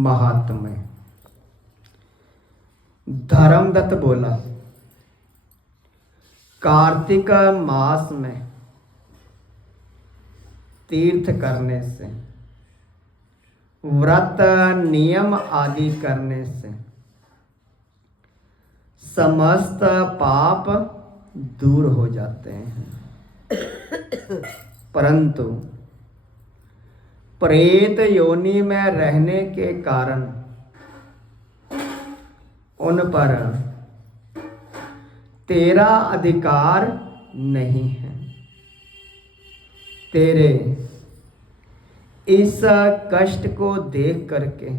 महात्म्य। धर्मदत्त बोला, कार्तिक मास में तीर्थ करने से, व्रत नियम आदि करने से समस्त पाप दूर हो जाते हैं, परंतु प्रेत योनि में रहने के कारण उन पर तेरा अधिकार नहीं है। तेरे इस कष्ट को देख करके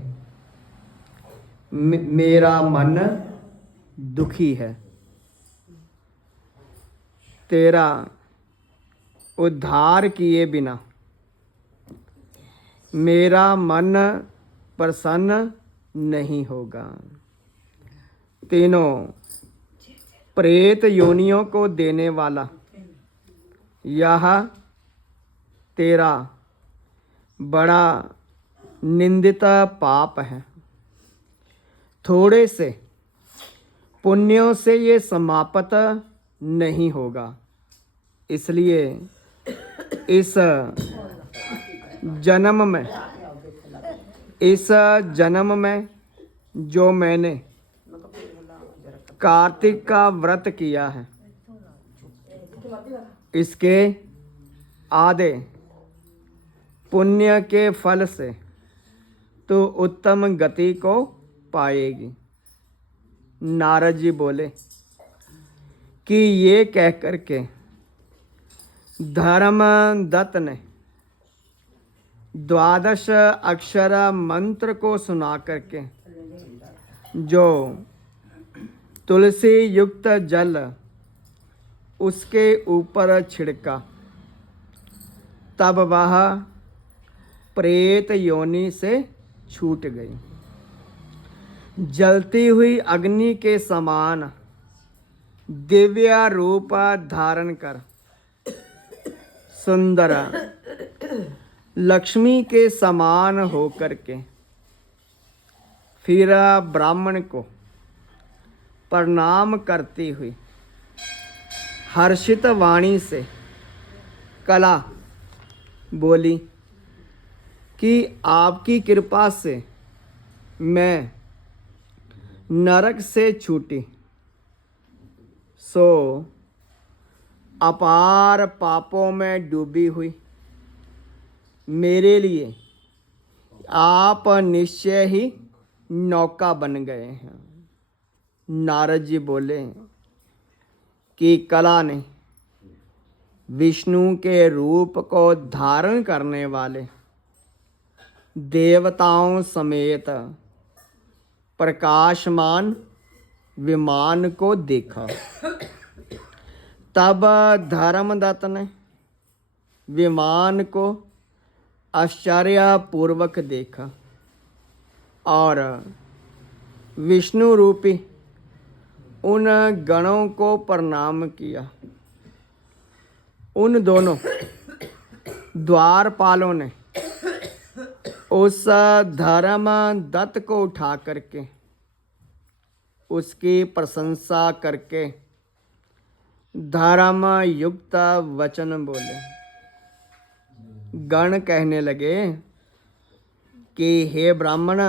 मेरा मन दुखी है। तेरा उद्धार किए बिना मेरा मन प्रसन्न नहीं होगा। तीनों प्रेत योनियों को देने वाला यह तेरा बड़ा निंदित पाप है। थोड़े से पुण्यों से ये समाप्त नहीं होगा, इसलिए इस जन्म में जो मैंने कार्तिक का व्रत किया है, इसके आधे पुण्य के फल से तो उत्तम गति को पाएगी। नारद जी बोले कि ये कह करके धर्मदत्त ने 12 अक्षर मंत्र को सुना करके जो तुलसी युक्त जल उसके ऊपर छिड़का, तब वह प्रेत योनि से छूट गई। जलती हुई अग्नि के समान दिव्य रूप धारण कर सुंदर लक्ष्मी के समान होकर के फिर ब्राह्मण को प्रणाम करती हुई हर्षित वाणी से कला बोली कि आपकी कृपा से मैं नरक से छूटी, सो अपार पापों में डूबी हुई मेरे लिए आप निश्चय ही नौका बन गए हैं। नारद जी बोले कि कला ने विष्णु के रूप को धारण करने वाले देवताओं समेत प्रकाशमान विमान को देखा। तब धर्मदत्त ने विमान को आश्चर्यपूर्वक देखा और विष्णु रूपी उन गणों को प्रणाम किया। उन दोनों द्वारपालों ने उस धर्मदत्त को उठा करके उसकी प्रशंसा करके धर्म युक्त वचन बोले। गण कहने लगे कि हे ब्राह्मण,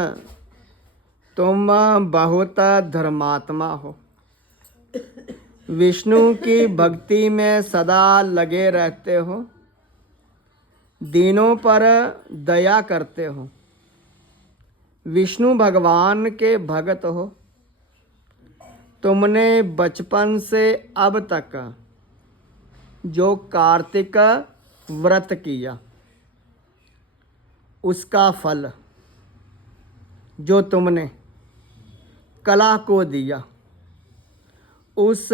तुम बहुत धर्मात्मा हो, विष्णु की भक्ति में सदा लगे रहते हो, दीनों पर दया करते हो, विष्णु भगवान के भक्त हो। तुमने बचपन से अब तक जो कार्तिक व्रत किया, उसका फल जो तुमने कला को दिया, उस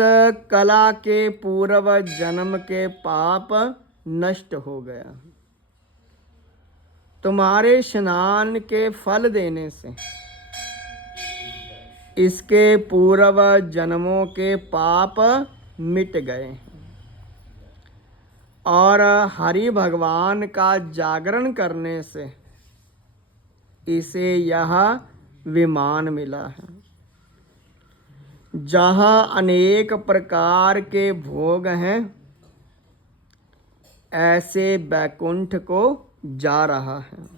कला के पूर्व जन्म के पाप नष्ट हो गया। तुम्हारे स्नान के फल देने से इसके पूर्व जन्मों के पाप मिट गए और हरि भगवान का जागरण करने से इसे यह विमान मिला है। जहाँ अनेक प्रकार के भोग हैं, ऐसे बैकुंठ को जा रहा है।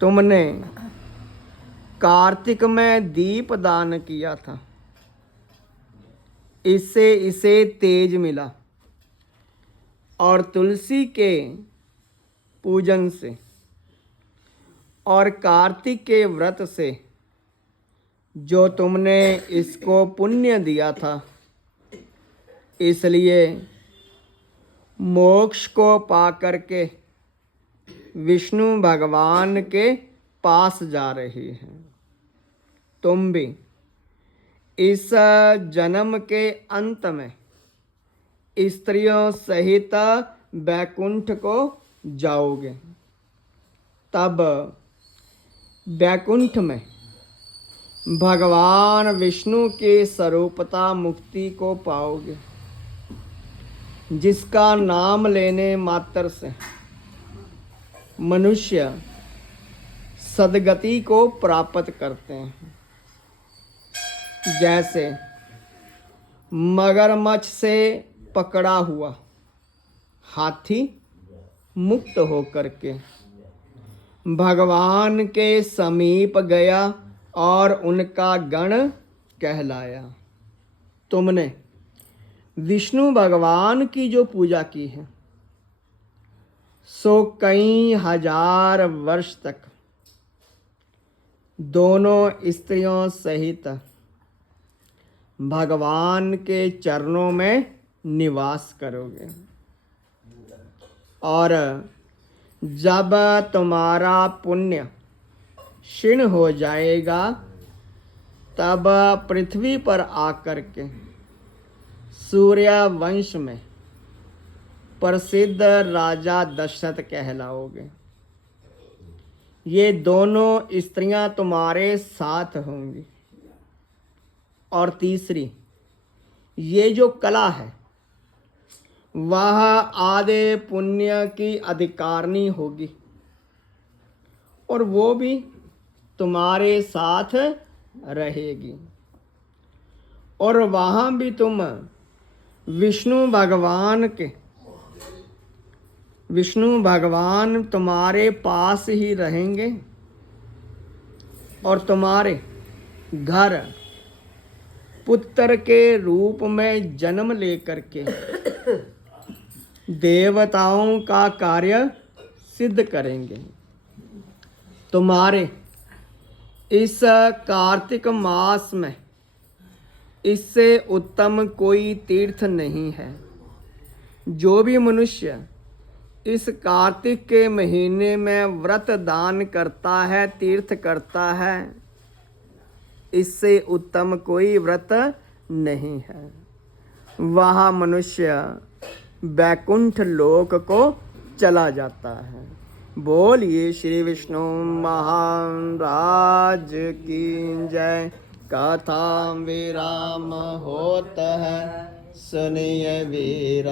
तुमने कार्तिक में दीप दान किया था, इससे इसे तेज मिला, और तुलसी के पूजन से और कार्तिक के व्रत से जो तुमने इसको पुण्य दिया था, इसलिए मोक्ष को पा करके विष्णु भगवान के पास जा रही है। तुम भी इस जन्म के अंत में स्त्रियों सहित बैकुंठ को जाओगे। तब बैकुंठ में भगवान विष्णु के स्वरूपता मुक्ति को पाओगे, जिसका नाम लेने मात्र से मनुष्य सद्गति को प्राप्त करते हैं। जैसे मगरमच्छ से पकड़ा हुआ हाथी मुक्त होकर के भगवान के समीप गया और उनका गण कहलाया। तुमने विष्णु भगवान की जो पूजा की है, सो कई हजार वर्ष तक दोनों स्त्रियों सहित भगवान के चरणों में निवास करोगे। और जब तुम्हारा पुण्य क्षीण हो जाएगा, तब पृथ्वी पर आकर के सूर्य वंश में प्रसिद्ध राजा दशरथ कहलाओगे। ये दोनों स्त्रियां तुम्हारे साथ होंगी। और तीसरी, ये जो कला है वह आधे पुण्य की अधिकारिणी होगी, और वो भी तुम्हारे साथ रहेगी। और वहाँ भी तुम विष्णु भगवान तुम्हारे पास ही रहेंगे, और तुम्हारे घर पुत्र के रूप में जन्म लेकर के देवताओं का कार्य सिद्ध करेंगे। तुम्हारे इस कार्तिक मास में इससे उत्तम कोई तीर्थ नहीं है। जो भी मनुष्य इस कार्तिक के महीने में व्रत दान करता है, तीर्थ करता है, इससे उत्तम कोई व्रत नहीं है। वह मनुष्य बैकुंठ लोक को चला जाता है। बोलिए श्री विष्णु महाराज की जय। कथा विराम होता है, सुनिए वीर।